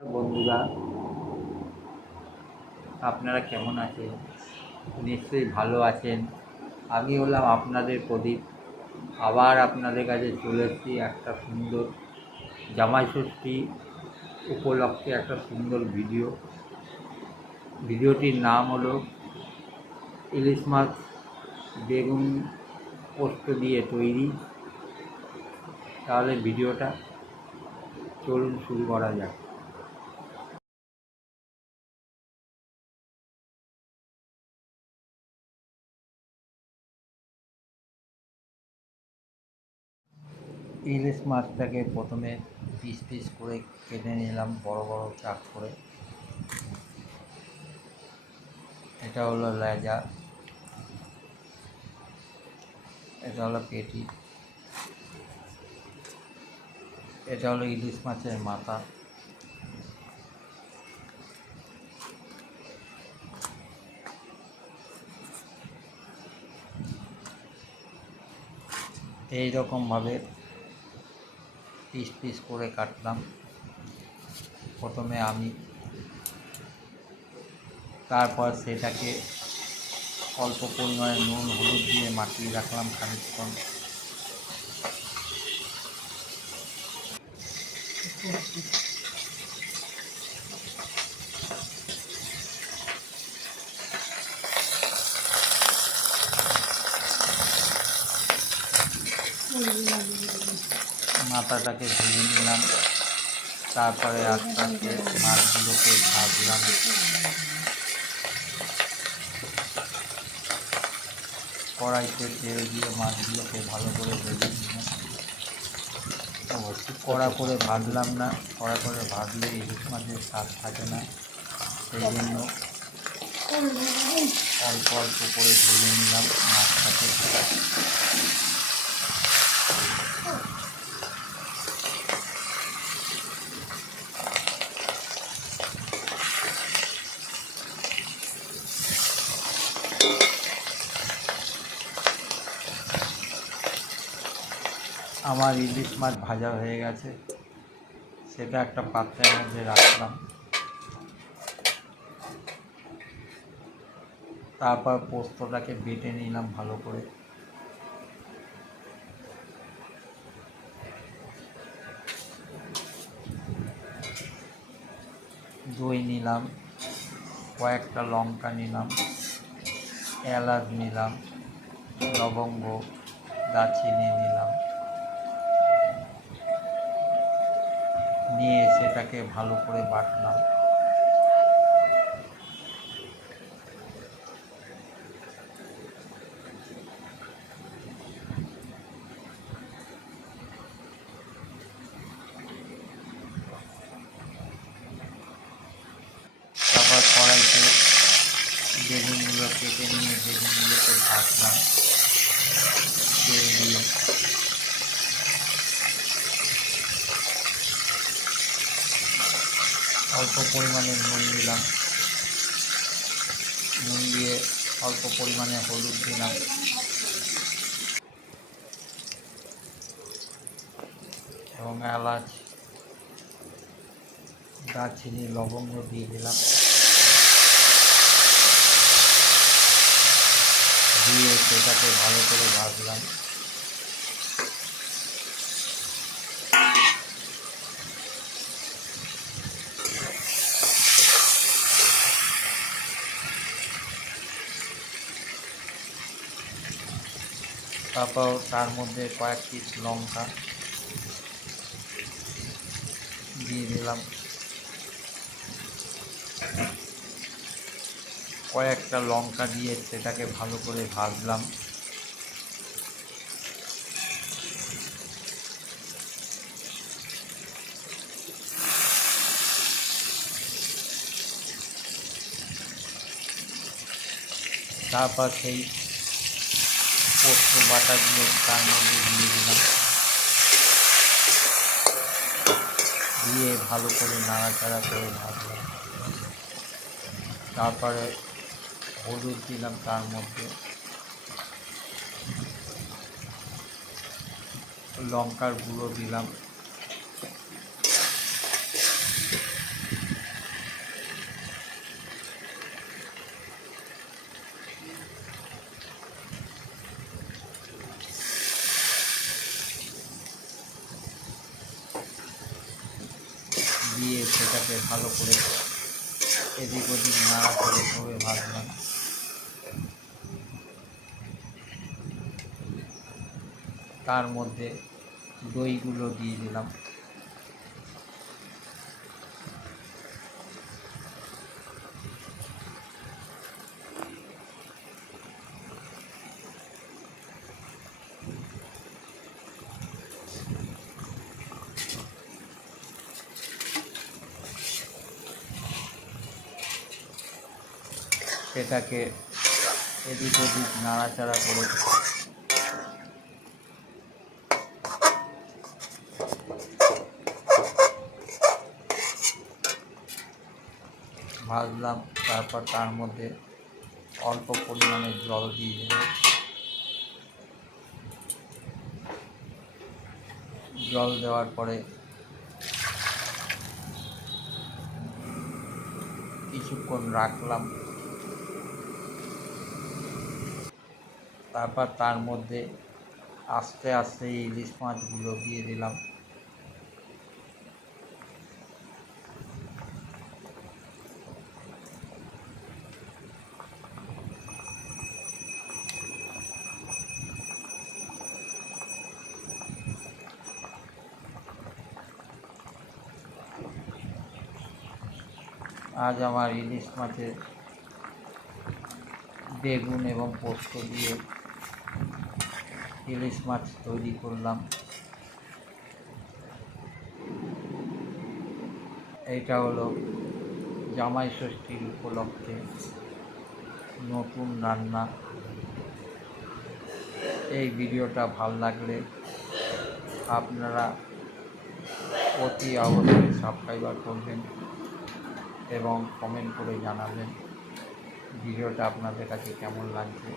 বন্ধুরা, আপনারা কেমন আছেন? নিশ্চয়ই ভালো আছেন। আমি হলাম আপনাদের প্রদীপ। আবার আপনাদের কাছে চলে এসেছি একটা সুন্দর জামাই ষষ্ঠী উপলক্ষে একটা সুন্দর ভিডিওটির নাম হলো ইলিশ মাছ বেগুন পোস্ত দিয়ে তৈরি। তাহলে ভিডিওটা চলুন শুরু করা যাক। ইলিশ মাছটাকে প্রথমে পিস পিস করে কেটে নিলাম, বড় বড় চাক করে। এটা হলো লেজা, এটা হলো পেটি, এটা হলো ইলিশ মাছের মাথা। এই রকমভাবে পিস পিস করে কাটলাম প্রথমে আমি। তারপর সেটাকে অল্প পরিমাণে নুন হলুদ দিয়ে মাখিয়ে রাখলাম খানিকক্ষণ। মাথাটাকে ভেজে নিলাম, তারপরে আস্তে আস্তে মাছগুলোকে ভাজলাম। কড়াইতে তেল দিয়ে মাছগুলোকে ভালো করে ভেজে নিলাম। অবশ্যই কড়া করে ভাজলাম না, কড়া করে ভাজলে ইলিশ মাছের স্বাদ থাকে না। সেই জন্য অল্প অল্প করে ভেজে নিলাম মাছটাকে। আমার ইলিশ মাছ ভাজা হয়ে গেছে, সেটা একটা পাত্রের মধ্যে রাখলাম। তারপর পোস্তটাকে বেটে নিলাম ভালো করে। দই নিলাম, কয়েকটা লঙ্কা নিলাম, এলাচ নিলাম, লবঙ্গ, দারচিনি নিলাম, নিয়ে সেটাকে ভালো করে বাটলাম। তারপর কড়াইতে বেগুনগুলো কেটে নিয়ে বেগুনগুলোকে ভাজলাম তেল দিয়ে। অল্প পরিমাণে নুন দিলাম, নুন দিয়ে অল্প পরিমাণে হলুদ দিলাম, এবং এলাচ, দারচিনি, লবঙ্গ দিয়ে দিলাম। দিয়ে সেটাকে ভালো করে ভাজলাম। তারপর তার মধ্যে কয়েক পিস লঙ্কা দিয়ে দিলাম, কয়েকটা লঙ্কা দিয়ে সেটাকে ভালো করে ভাজলাম। তারপর সেই পোস্ত বাটাগুলো তার মধ্যে দিয়ে দিলাম, দিয়ে ভালো করে নাড়াচাড়া করে ভাজলাম। তারপরে হলুদ দিলাম তার মধ্যে, লঙ্কার গুঁড়ো দিলাম, দিয়ে সেটাকে ভালো করে এদিক ওদিক নাড়াচাড়া করে ভাজলাম। তার মধ্যে দইগুলো দিয়ে দিলাম। সেটাকে এদিক ওদিক নাড়াচাড়া করে ভাজলাম। তারপর তার মধ্যে অল্প পরিমাণে জল দিয়ে দিলাম। জল দেওয়ার পরে কিছুক্ষণ রাখলাম। তারপর তার মধ্যে আস্তে আস্তে ইলিশ মাছগুলো দিয়ে দিলাম। আজ আমার ইলিশ মাছের বেগুন এবং পোস্ত দিয়ে ইলিশ মাছ তৈরি করলাম। এইটা হলো জামাই ষষ্ঠীর উপলক্ষে নতুন রান্না। এই ভিডিওটা ভালো লাগলে আপনারা অতি অবশ্যই সাবস্ক্রাইব করবেন এবং কমেন্ট করে জানাবেন ভিডিওটা আপনাদের কাছে কেমন লাগছে।